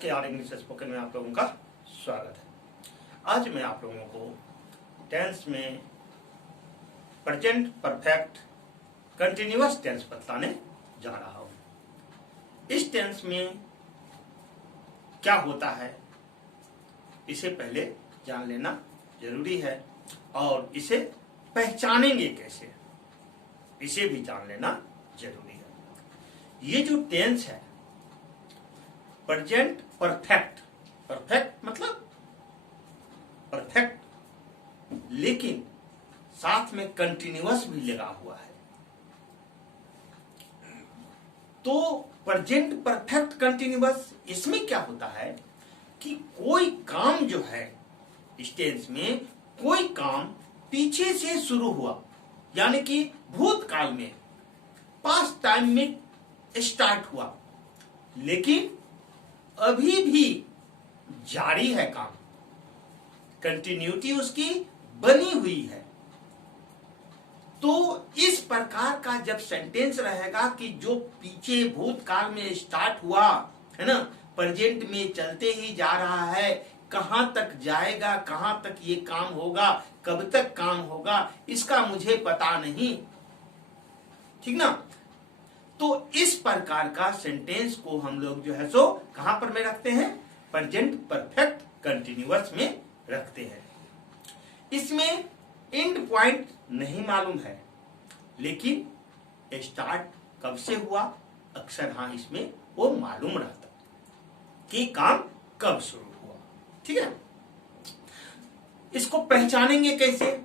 के are English spoken में आप लोगों का स्वागत है। आज मैं आप लोगों को टेंस में प्रेजेंट परफेक्ट कंटिन्यूअस टेंस बताने जा रहा हूं। इस टेंस में क्या होता है इसे पहले जान लेना जरूरी है और इसे पहचानेंगे कैसे इसे भी जान लेना जरूरी है। ये जो टेंस है प्रेजेंट परफेक्ट, परफेक्ट मतलब परफेक्ट, लेकिन साथ में कंटिन्यूअस भी लगा हुआ है। तो प्रेजेंट परफेक्ट कंटिन्यूअस इसमें क्या होता है कि कोई काम जो है इस टेंस में कोई काम पीछे से शुरू हुआ, यानी कि भूतकाल में पास्ट टाइम में स्टार्ट हुआ, लेकिन अभी भी जारी है काम, कंटिन्यूटी उसकी बनी हुई है। तो इस प्रकार का जब सेंटेंस रहेगा कि जो पीछे भूतकाल में स्टार्ट हुआ है ना, प्रेजेंट में चलते ही जा रहा है, कहां तक जाएगा, कहां तक ये काम होगा, कब तक काम होगा, इसका मुझे पता नहीं, ठीक ना। तो इस प्रकार का सेंटेंस को हम लोग जो है सो कहां पर में रखते हैं, प्रेजेंट परफेक्ट कंटिन्यूअस में रखते हैं। इसमें एंड पॉइंट नहीं मालूम है, लेकिन स्टार्ट कब से हुआ अक्सर हाँ इसमें वो मालूम रहता कि काम कब शुरू हुआ, ठीक है। इसको पहचानेंगे कैसे?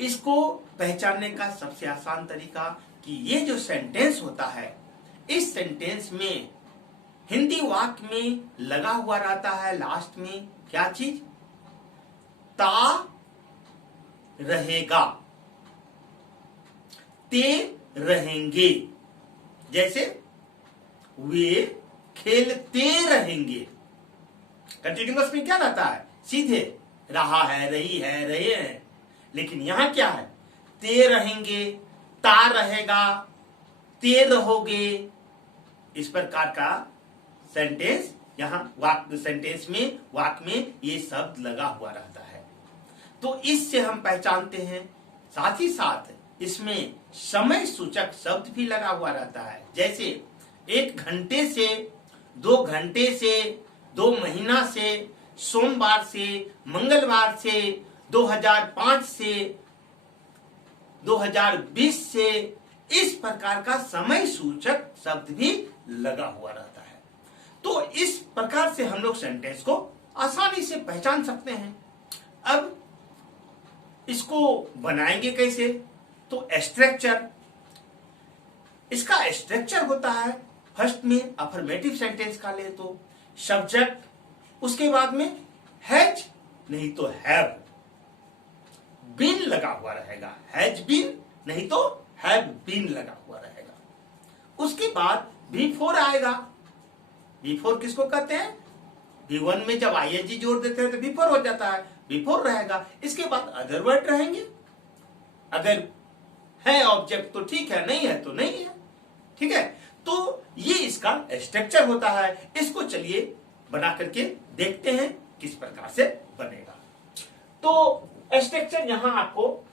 इसको पहचानने का सबसे आसान तरीका कि ये जो सेंटेंस होता है, इस सेंटेंस में हिंदी वाक्य में लगा हुआ रहता है लास्ट में क्या चीज, ता रहेगा, ते रहेंगे। जैसे वे खेलते रहेंगे, कंटिन्यूअस में क्या रहता है, सीधे रहा है, रही है, रहे हैं, लेकिन यहां क्या है, ते रहेंगे, ता रहेगा, ते रहोगे। इस प्रकार का सेंटेंस यहां वाक्य सेंटेंस में वाक्य में ये शब्द लगा हुआ रहता है। तो इससे हम पहचानते हैं। साथ ही साथ इसमें समय सूचक शब्द भी लगा हुआ रहता है। जैसे 1 घंटे से, 2 घंटे से, 2 महीना से, सोमवार से, मंगलवार से, 2005 से, 2020 से, इस प्रकार का समय सूचक शब्द भी लगा हुआ रहता है। तो इस प्रकार से हम लोग सेंटेंस को आसानी से पहचान सकते हैं। अब इसको बनाएंगे कैसे? तो स्ट्रक्चर, इसका स्ट्रक्चर होता है, फर्स्ट में अफर्मेटिव सेंटेंस का ले तो सब्जेक्ट, उसके बाद में हैज नहीं तो हैव, बीन लगा हुआ रहेगा, हैज बीन नहीं तो हैव बीन लगा हुआ रहेगा। उसके बाद V4 आएगा। V4 किसको कहते हैं? V1 में जब ING जोड़ देते हैं तो V4 हो जाता है, V4 रहेगा। इसके बाद अदर वर्ड रहेंगे, अगर है ऑब्जेक्ट तो ठीक है, नहीं है तो नहीं है, ठीक है। तो ये इसका स्ट्रक्चर होता है। इसको चलिए बना करके देखते हैं किस प्रकार से बनेगा। तो स्ट्रक्चर यहां आपको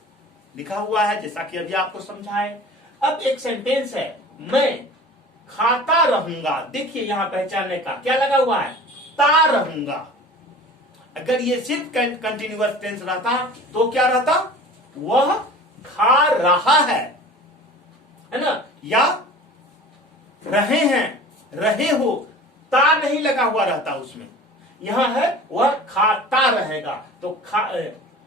लिखा हुआ है, जैसा कि अभी आपको समझाए। अब एक सेंटेंस है, मैं खाता रहूंगा। देखिए यहां पहचानने का क्या लगा हुआ है, ता रहूंगा। अगर ये सिर्फ कंटिन्यूअस टेंस रहता तो क्या रहता, वह खा रहा है ना, या रहे हैं, रहे हो, ता नहीं लगा हुआ रहता उसमें। यहां है वह खाता रहेगा, तो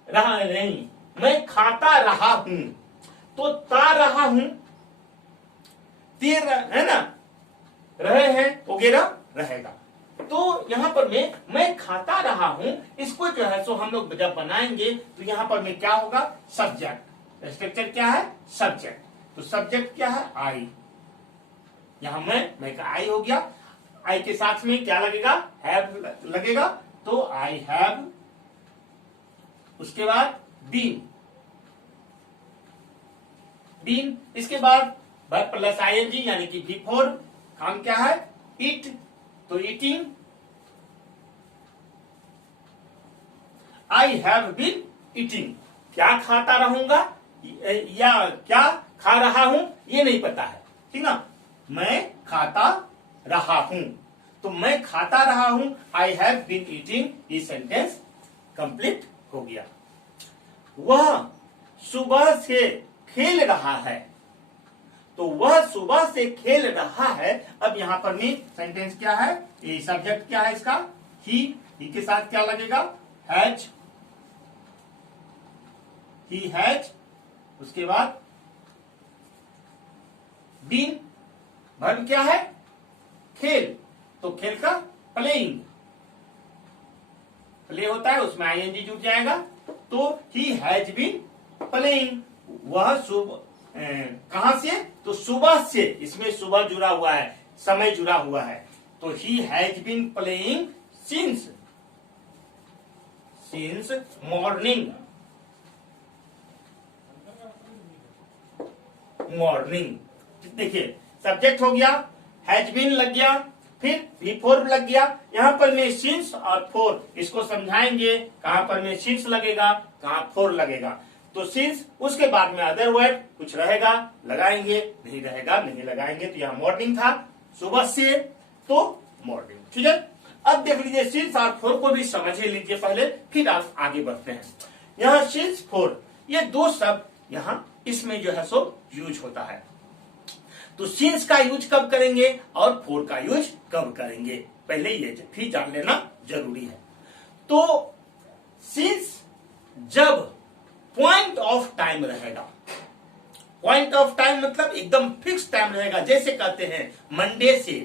रहा नहीं, मैं खाता रहा हूं, तो ता रहा हूं, है ना, रहे हैं वगैरह रहेगा। तो यहां पर मैं खाता रहा हूं, इसको जो है सो हम लोग जब बनाएंगे तो यहां पर में क्या होगा, सब्जेक्ट। स्ट्रक्चर क्या है, सब्जेक्ट। तो सब्जेक्ट क्या है, आई। यहां मैं का आई हो गया, आई के साथ में क्या लगेगा, हैव लगेगा, तो आई हैव। उसके बाद बीन, बीन। इसके बाद वर्ब प्लस ING यानी कि V4, काम क्या है, ईट, तो eating, I have been eating, क्या खाता रहूंगा या क्या खा रहा हूं ये नहीं पता है, ठीक ना। मैं खाता रहा हूं, तो मैं खाता रहा हूं, आई हैव बीन ईटिंग, ये सेंटेंस कंप्लीट हो गया। वह सुबह से खेल रहा है, तो वह सुबह से खेल रहा है। अब यहां पर में सेंटेंस क्या है, ये सब्जेक्ट क्या है इसका, ही के साथ क्या लगेगा, हैज, ही हैज, उसके बाद बीन, वर्ब क्या है, खेल, तो खेल का प्लेइंग, प्ले होता है उसमें आईएनजी जुड़ जाएगा, तो ही हैज बीन प्लेइंग। वह सुबह कहां से, तो सुबह से, इसमें सुबह जुड़ा हुआ है, समय जुड़ा हुआ है, तो he has been playing since morning, देखिए सब्जेक्ट हो गया, हैज बीन लग गया, फिर भी फोर लग गया, यहां पर में सिंस और फोर, इसको समझाएंगे कहां पर में सिंस लगेगा कहां फोर लगेगा। तो सिंस, उसके बाद में अदर वर्ड कुछ रहेगा लगाएंगे, नहीं रहेगा नहीं लगाएंगे, तो यहाँ मॉर्निंग था, सुबह से, तो मॉर्निंग, ठीक है। अब देख लीजिए सिंस और फोर को भी समझ ही लीजिए पहले, फिर आप आगे बढ़ते हैं। यहाँ सिंस फोर, ये दो शब्द यहाँ इसमें जो है सो यूज होता है। तो सिंस का यूज कब करेंगे और फोर का यूज कब करेंगे, पहले ये भी जान लेना जरूरी है। तो सिंस जब पॉइंट ऑफ टाइम रहेगा, पॉइंट ऑफ टाइम मतलब एकदम फिक्स टाइम रहेगा, जैसे कहते हैं मंडे से,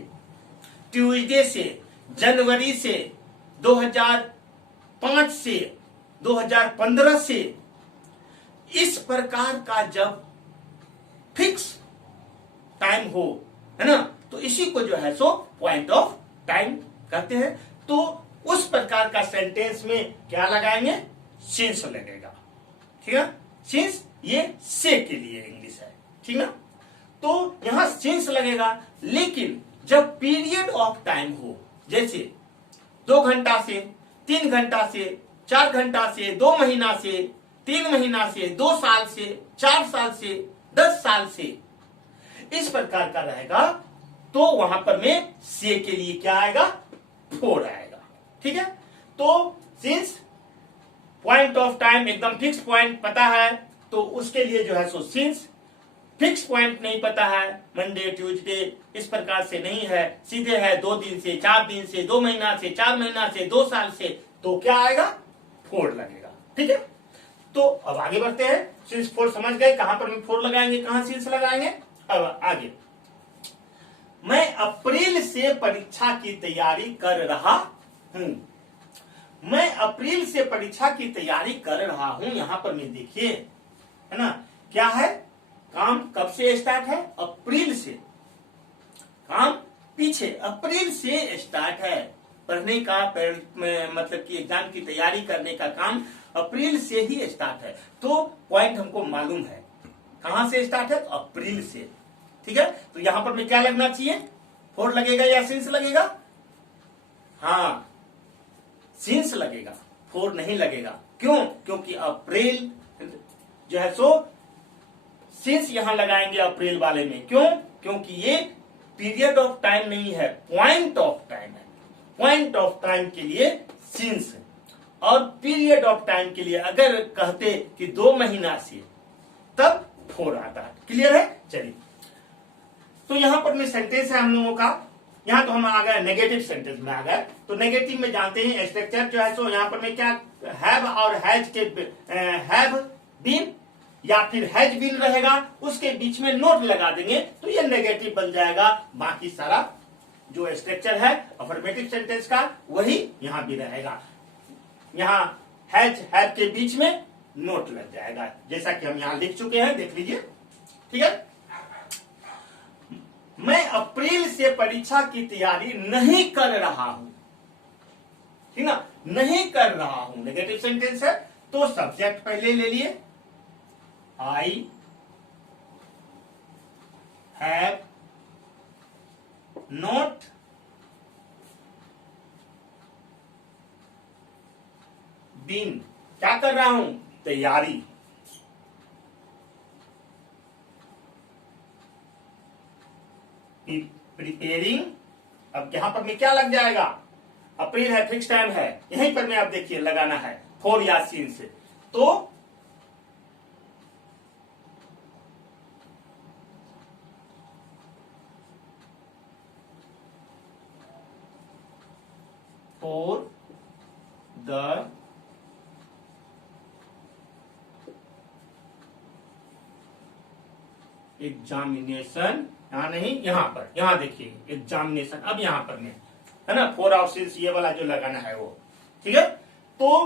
ट्यूसडे से, जनवरी से, 2005 से, 2015 से, इस प्रकार का जब फिक्स टाइम हो, है ना, तो इसी को जो है सो पॉइंट ऑफ टाइम कहते हैं। तो उस प्रकार का सेंटेंस में क्या लगाएंगे, सिंस लगेगा, ठीक है। सिंस ये से के लिए इंग्लिश है, ठीक ना। तो यहां सिंस लगेगा, लेकिन जब पीरियड ऑफ टाइम हो, जैसे 2 घंटा से, 3 घंटा से, 4 घंटा से, 2 महीना से, 3 महीना से, 2 साल से, 4 साल से, 10 साल से, इस प्रकार का रहेगा, तो वहां पर में से के लिए क्या आएगा, फोर आएगा, ठीक है। तो सिंस पॉइंट ऑफ टाइम एकदम फिक्स पॉइंट पता है, तो उसके लिए जो है सो सिंस, फिक्स पॉइंट नहीं पता है, मंडे ट्यूसडे इस प्रकार से नहीं है, सीधे है 2 दिन से, 4 दिन से, 2 महीना से, 4 महीना से, 2 साल से, तो क्या आएगा, फोर लगेगा, ठीक है। तो अब आगे बढ़ते हैं, सिंस फोर समझ गए, कहां पर फोर लगाएंगे, कहां सिंस लगाएंगे। अब आगे, मैं अप्रैल से परीक्षा की तैयारी कर रहा हूं, मैं अप्रैल से परीक्षा की तैयारी कर रहा हूं, यहां पर मैं देखिए, है ना, क्या है, काम कब से स्टार्ट है, अप्रैल से, काम पीछे, अप्रैल से स्टार्ट है, पढ़ने का मतलब कि एग्जाम की तैयारी करने का काम अप्रैल से ही स्टार्ट है, तो पॉइंट हमको मालूम है कहां से स्टार्ट है, तो अप्रैल से, ठीक है। तो यहां पर में क्या लगना चाहिए, फोर लगेगा या सिंस लगेगा, हाँ सिंस लगेगा, फोर नहीं लगेगा, क्यों, क्योंकि अप्रैल जो है सो सिंस यहां लगाएंगे अप्रैल वाले में, क्यों, क्योंकि ये पीरियड ऑफ टाइम नहीं है, पॉइंट ऑफ टाइम है, पॉइंट ऑफ टाइम के लिए सिंस, और पीरियड ऑफ टाइम के लिए अगर कहते कि 2 महीना से, तब फोर आता है, क्लियर है। चलिए, तो यहां पर में सेंटेंस है हम लोगों का, यहां तो हम आ गए नेगेटिव सेंटेंस में आ गए, तो नेगेटिव में जानते हैं स्ट्रक्चर जो है सो यहां पर में क्या, हैव और हैज के, हैव बीन या फिर हैज बीन रहेगा, उसके बीच में नोट लगा देंगे, तो ये नेगेटिव बन जाएगा, बाकी सारा जो स्ट्रक्चर है अफर्मेटिव सेंटेंस का वही यहां भी रहेगा, यहां हैज हैव के बीच में नोट लग जाएगा, जैसा कि हम यहां लिख चुके हैं, देख लीजिए, ठीक है। मैं अप्रैल से परीक्षा की तैयारी नहीं कर रहा हूं, ठीक ना, नहीं कर रहा हूं, नेगेटिव सेंटेंस है, तो सब्जेक्ट पहले ले लिए, आई हैव नॉट बीन क्या कर रहा हूं? तैयारी। प्रिपेयरिंग। अब यहां पर में क्या लग जाएगा? अप्रैल है, फिक्स टाइम है, यहीं पर में आप देखिए लगाना है फॉर या सिंस। तो फॉर द एग्जामिनेशन, यहां नहीं, यहां पर, यहां देखिए एग्जामिनेशन, अब यहां पर में है ना, फोर ऑफ सिंस ये वाला जो लगाना है वो, ठीक है। तो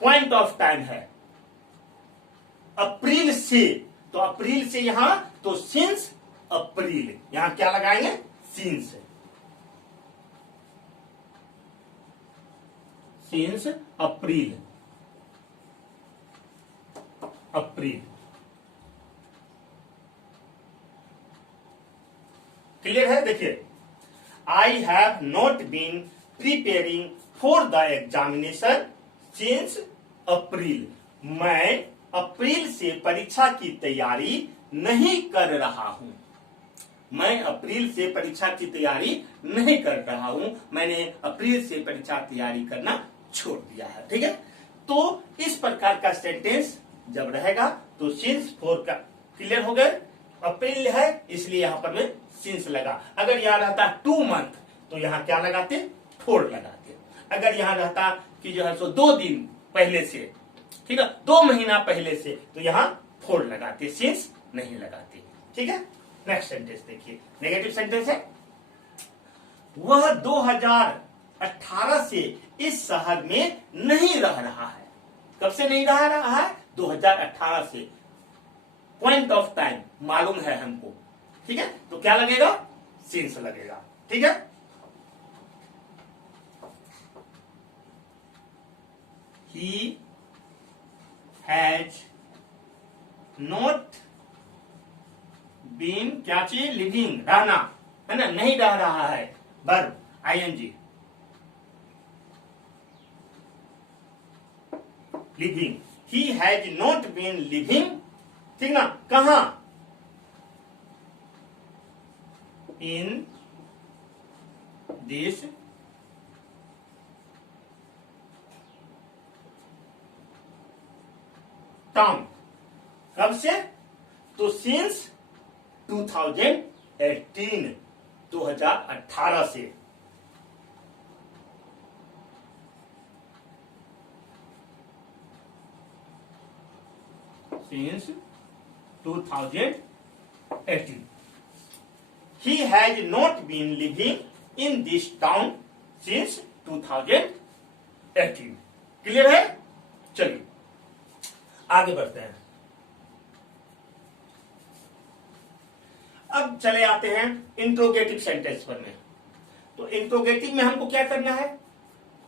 पॉइंट ऑफ टाइम है अप्रैल से, तो अप्रैल से यहां, तो सिंस अप्रैल, यहां क्या लगाएंगे? Since. Since April, April. Clear है? देखिए, I have not been preparing for the examination since April. मैं अप्रैल से परीक्षा की तैयारी नहीं कर रहा हूं। मैं अप्रैल से परीक्षा की तैयारी नहीं कर रहा हूं, मैंने अप्रैल से परीक्षा तैयारी करना छोड़ दिया है, ठीक है। तो इस प्रकार का सेंटेंस जब रहेगा तो सिंस फोर का, क्लियर हो गए? अप्रैल है इसलिए यहां पर में सिंस लगा। अगर यहां रहता 2 मंथ तो यहां क्या लगाते? फोर लगाते। अगर यहां रहता कि जो है सो 2 दिन पहले से, ठीक है, 2 महीना पहले से, तो यहां फोर लगाते, सिंस नहीं लगाते, ठीक है। नेक्स्ट सेंटेंस देखिए, नेगेटिव सेंटेंस है। वह 2018 से इस शहर में नहीं रह रहा है। कब से नहीं रह रहा है? 2018 से। पॉइंट ऑफ टाइम मालूम है हमको, ठीक है, तो क्या लगेगा? सिंस लगेगा, ठीक है। ही हैज नॉट बीन, क्या चीज? लिविंग, रहना, है ना, नहीं रह रहा है, verb ING, living. He has not been living, ठीक ना, कहां? In this town. कब से? तो सिंस 2018, 2018 से। Since 2018. He has not been living in this town since 2018. Clear है? चलिए आगे बढ़ते हैं। अब चले आते हैं इंट्रोगेटिव सेंटेंस पर में। तो इंट्रोगेटिव में हमको क्या करना है?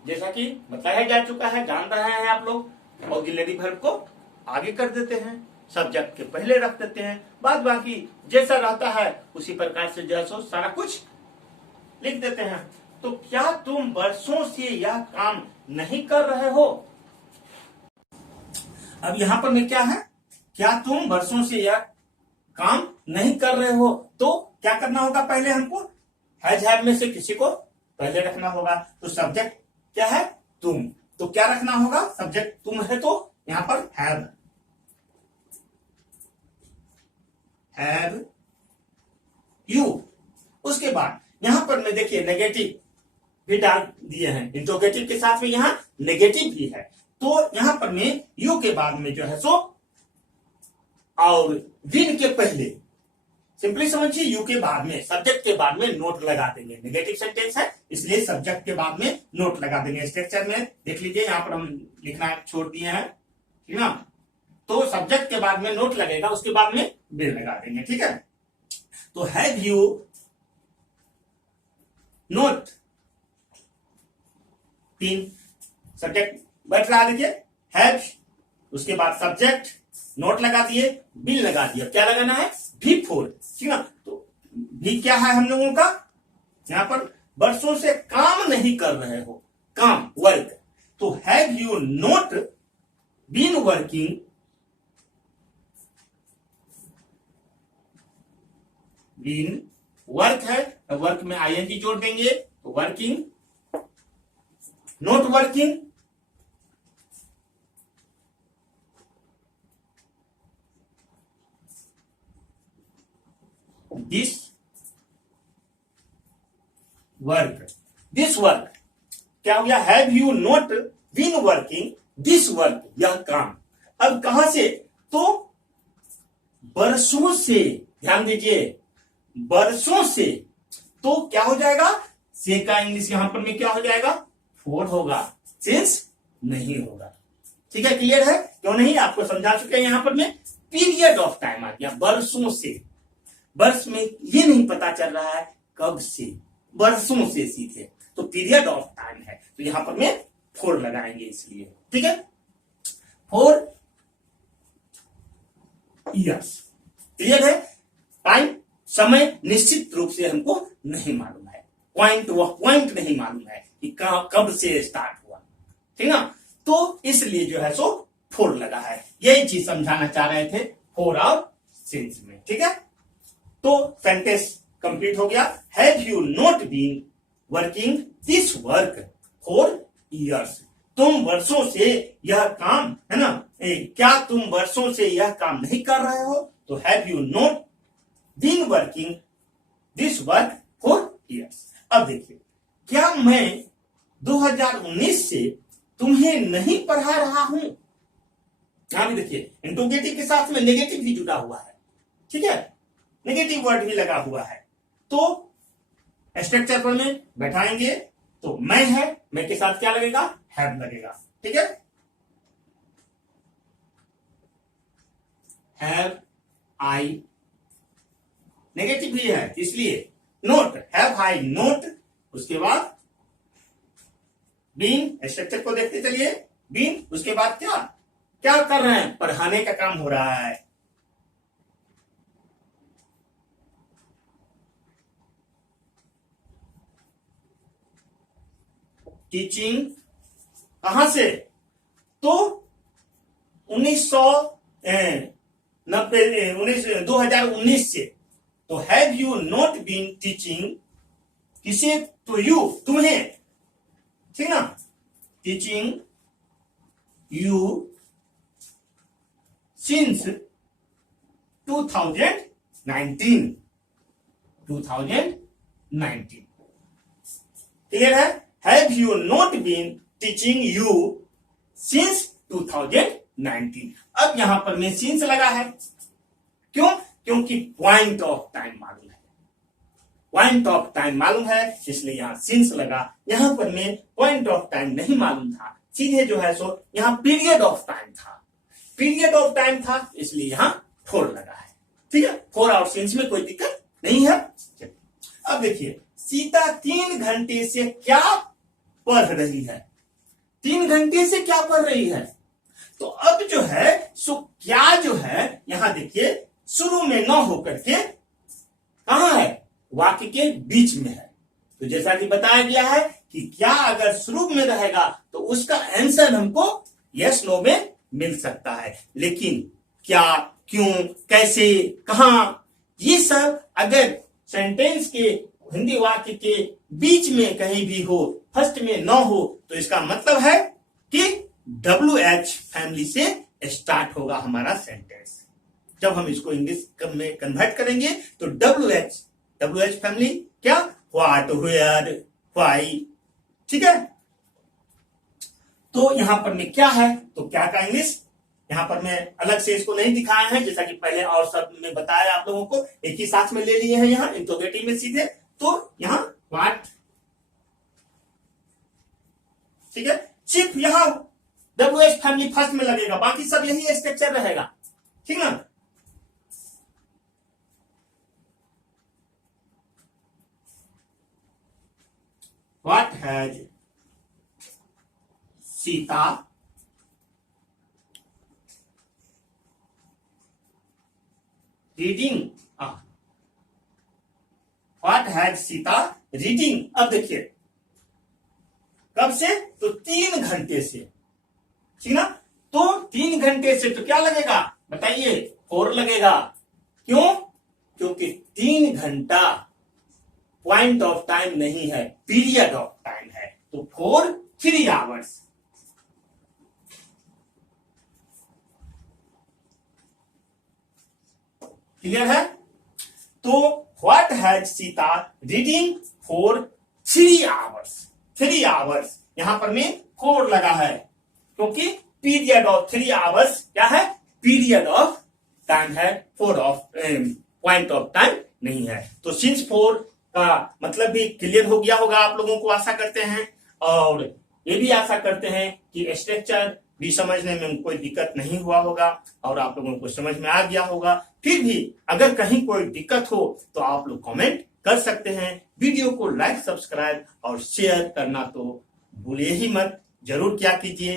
जैसा कि बताया जा चुका है, जान रहे हैं आप लोग, ऑक्सिलरी वर्ब को आगे कर देते हैं, सब्जेक्ट के पहले रख देते हैं, बाद बाकी जैसा रहता है उसी प्रकार से जो है सो सारा कुछ लिख देते हैं। तो क्या तुम वर्षों से यह काम नहीं कर रहे हो? अब यहां पर में क्या है? क्या तुम वर्षों से यह काम नहीं कर रहे हो, तो क्या करना होगा? पहले हमको हैज हैव में से किसी को पहले रखना होगा। तो सब्जेक्ट क्या है? तुम। तो क्या रखना होगा? सब्जेक्ट तुम है तो यहां पर हैव यू। उसके बाद यहां पर मैं देखिए नेगेटिव भी डाल दिए हैं, इंट्रोगेटिव के साथ में यहां नेगेटिव भी है। तो यहां पर में यू के बाद में जो है सो और विन के पहले, सिंपली समझिए, यू के बाद में, सब्जेक्ट के बाद में नोट लगा देंगे। नेगेटिव सेंटेंस है इसलिए सब्जेक्ट के बाद में नोट लगा देंगे। स्ट्रक्चर में देख लीजिए, यहां पर हम लिखना छोड़ दिए हैं, ठीक ना। तो सब्जेक्ट के बाद में नोट लगेगा, उसके बाद में बिल लगा देंगे, ठीक है। तो have you not been, subject बैठ रहा है, देखिए हैव, उसके बाद सब्जेक्ट नोट लगा दिए, बिल लगा दिया। क्या लगाना है? भी फोर, ठीक ना। तो भी क्या है हम लोगों का? यहां पर वर्षों से काम नहीं कर रहे हो, काम, वर्क। तो have you not been working, been work है, वर्क में आईएनजी जोड़ देंगे तो working, not working, this work, this work क्या हो गया, have you not been working this work, यह काम। अब कहां से, तो बरसों से, ध्यान दीजिए बरसों से, तो क्या हो जाएगा, से का इंग्लिश यहां पर में क्या हो जाएगा, फोर होगा, सिंस नहीं होगा। ठीक है, क्लियर है, क्यों नहीं, आपको समझा चुके हैं। यहां पर में पीरियड ऑफ टाइम आ गया, बरसों से, वर्ष में ये नहीं पता चल रहा है कब से, वर्षों से सीधे, तो पीरियड ऑफ टाइम है, तो यहां पर में फोर लगाएंगे इसलिए। ठीक है, 4 इयर्स, क्लियर है। टाइम, समय निश्चित रूप से हमको नहीं मालूम है, पॉइंट, वह पॉइंट नहीं मालूम है कि कब से स्टार्ट हुआ, ठीक ना, तो इसलिए जो है सो 4 लगा है। यही चीज समझाना चाह रहे थे 4 और सिंस में। ठीक है, तो सेंटेंस कंप्लीट हो गया, have you not been working this work for years, तुम वर्षों से यह काम, है ना, क्या तुम वर्षों से यह काम नहीं कर रहे हो, तो have you not been working this work for years. अब देखिए, क्या मैं 2019 से तुम्हें नहीं पढ़ा रहा हूं, यहां भी देखिए इंट्रोगेटिव के साथ में नेगेटिव भी जुड़ा हुआ है, ठीक है, नेगेटिव वर्ड भी लगा हुआ है, तो स्ट्रक्चर पर में बैठाएंगे तो मैं है, मैं के साथ क्या लगेगा, हैव लगेगा। ठीक है, हैव आई नेगेटिव भी है इसलिए नोट, हैव आई नोट, उसके बाद बीन, स्ट्रक्चर को देखते चलिए, बीन, उसके बाद क्या क्या कर रहे हैं, पढ़ाने का काम हो रहा है, टीचिंग, कहां से, तो 2019 से, तो have you not been teaching, किसे, तो यू, तुम्हें, ठीक ना, टीचिंग यू सिंस 2019, क्लियर है, have you not been teaching you since 2019। अब यहां पर में सिंस लगा है, क्यों, क्योंकि पॉइंट ऑफ टाइम मालूम है, पॉइंट ऑफ टाइम मालूम है इसलिए यहां सिंस लगा। यहां पर में पॉइंट ऑफ टाइम नहीं मालूम था, सीधे जो है सो यहां पीरियड ऑफ टाइम था, पीरियड ऑफ टाइम था इसलिए यहां 4 लगा है। ठीक है, 4 और सिंस में कोई दिक्कत नहीं है। अब देखिए, सीता 3 घंटे से क्या पढ़ रही है, 3 घंटे से क्या पढ़ रही है, तो अब जो है सो क्या जो है यहां देखिए शुरू में न होकर के कहां है, वाक्य के बीच में है, तो जैसा कि बताया गया है कि क्या अगर शुरू में रहेगा तो उसका आंसर हमको यस नो में मिल सकता है, लेकिन क्या, क्यों, कैसे, कहां, ये सब अगर सेंटेंस के, हिंदी वाक्य के बीच में कहीं भी हो, फर्स्ट में न हो, तो इसका मतलब है कि WH फैमिली से स्टार्ट होगा हमारा सेंटेंस। जब हम इसको इंग्लिश में कन्वर्ट करेंगे तो WH फैमिली क्या, व्हाट, वेयर, व्हाई, ठीक है, तो यहां पर में क्या है, तो क्या का इंग्लिश यहां पर मैं अलग से इसको नहीं दिखाया है, जैसा कि पहले और शब्द में बताया आप लोगों को, एक ही साथ में ले लिए हैं यहां इंट्रोगेटिव में सीधे, तो यहां व्हाट, ठीक है, सिर्फ यहां WH फैमिली फर्स्ट में लगेगा, बाकी सब यही स्ट्रक्चर रहेगा, ठीक ना। What has Sita reading? What has Sita reading? अब देखिए कब से? तो 3 घंटे से, ठीक ना। तो 3 घंटे से तो क्या लगेगा बताइए? 4 लगेगा। क्यों? क्योंकि 3 घंटा पॉइंट ऑफ टाइम नहीं है, पीरियड ऑफ टाइम है। तो 4 3 आवर्स। क्लियर है? तो what has Sita reading for 3 hours? 3 hours, यहां पर में 4 लगा है क्योंकि पीरियड ऑफ 3 आवर्स क्या है? पीरियड ऑफ टाइम है, 4 ऑफ पॉइंट ऑफ टाइम नहीं है। तो सिंस 4 का मतलब भी क्लियर हो गया होगा आप लोगों को, आशा करते हैं। और ये भी आशा करते हैं कि स्ट्रक्चर भी समझने में कोई दिक्कत नहीं हुआ होगा और आप लोगों को समझ में आ गया होगा। फिर भी अगर कहीं कोई दिक्कत हो तो आप लोग कमेंट कर सकते हैं। वीडियो को लाइक, सब्सक्राइब और शेयर करना तो भूलिए ही मत, जरूर क्या कीजिए।